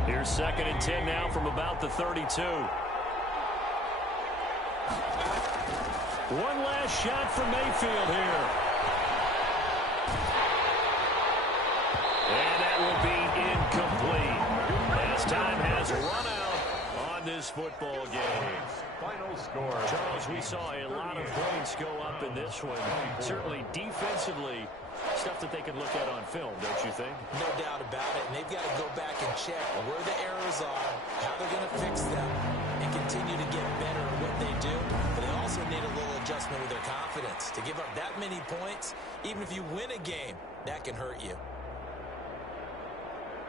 Here's 2nd and 10 now from about the 32. One last shot for Mayfield here. And that will be incomplete. As time has run out on this football game. Final score. Charles, we saw a lot of points go up in this one. Certainly defensively, stuff that they can look at on film, don't you think? No doubt about it. And they've got to go back and check where the errors are, how they're going to fix them, and continue to get better at what they do. But they also need a little adjustment with their confidence. To give up that many points, even if you win a game, that can hurt you.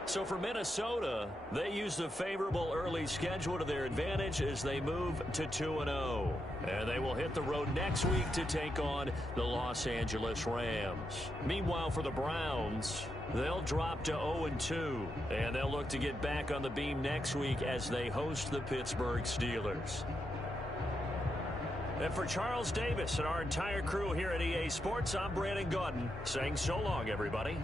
So for Minnesota, they use the favorable early schedule to their advantage as they move to 2-0. And they will hit the road next week to take on the Los Angeles Rams. Meanwhile, for the Browns, they'll drop to 0-2. And they'll look to get back on the beam next week as they host the Pittsburgh Steelers. And for Charles Davis and our entire crew here at EA Sports, I'm Brandon Gaudin saying so long, everybody.